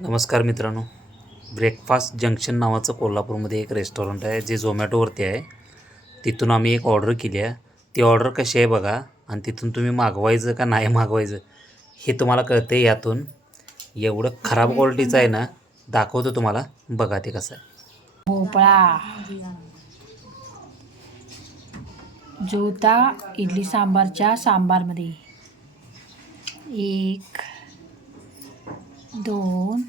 नमस्कार मित्रांनो. Breakfast junction नावाचं कोल्हापूरमध्ये एक रेस्टॉरंट आहे जे झोमॅटोवरती आहे. तिथून आम्ही एक ऑर्डर केली आहे. ती ऑर्डर कशी आहे बघा आणि तिथून तुम्ही मागवायचं का नाही मागवायचं हे तुम्हाला कळते. यातून एवढं खराब क्वालिटीचं आहे ना, दाखवतो तुम्हाला, बघा ते कसं आहे. भोपळा जोता इडली सांबारच्या सांबारमध्ये 1 2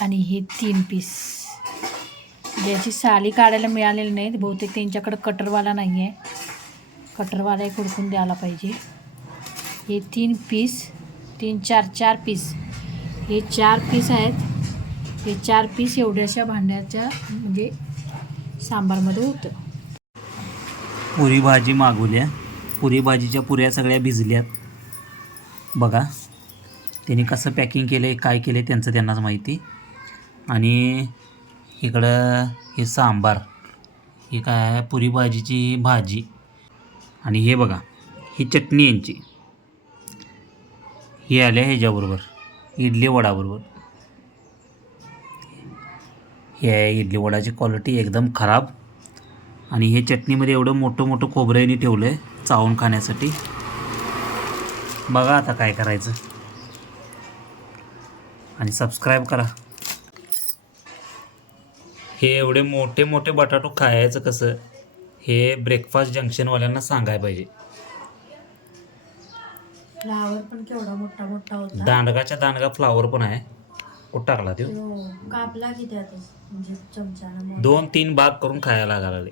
आणि हे 3 पीस. ज्याची साली काढायला मिळालेली नाहीत, बहुतेक त्यांच्याकडं कटरवाला नाही आहे. कटरवाला एक हुडकून द्यायला पाहिजे. हे 3 पीस, 3 4 पीस, हे 4 पीस आहेत. हे 4 पीस एवढ्याशा भांड्याच्या म्हणजे सांबारमध्ये होतं. पुरी भाजी मागवल्या. पुरी भाजीच्या पुऱ्या सगळ्या भिजल्यात. बघा त्यांनी कसं पॅकिंग केलं आहे, काय केलं आहे त्यांचं त्यांनाच माहिती. आणि इकडं हे सांबार, हे काय आहे, पुरी भाजीची भाजी. आणि हे बघा ही चटणी यांची, ही आल्या ह्याच्याबरोबर इडली वडाबरोबर. हे आहे इडली वडाची क्वालिटी एकदम खराब. आणि हे चटणीमध्ये एवढं मोठं मोठं खोबरं यांनी ठेवलं आहे चावून खाण्यासाठी. बघा आता काय करायचं. आणि सबस्क्राईब करा. हे एवढे मोठे मोठे बटाटो खायचं कसं, हे ब्रेकफास्ट जंक्शनवाल्यांना सांगायला पाहिजे. फ्लावर पण केवढा मोठा मोठा होता. दांडगाच्या दांडगा फ्लावर पण आहे. कुठं टाकला तो? कापला की त्यातच म्हणजे चमच्यानं 2-3 भाग करून खायला लागले.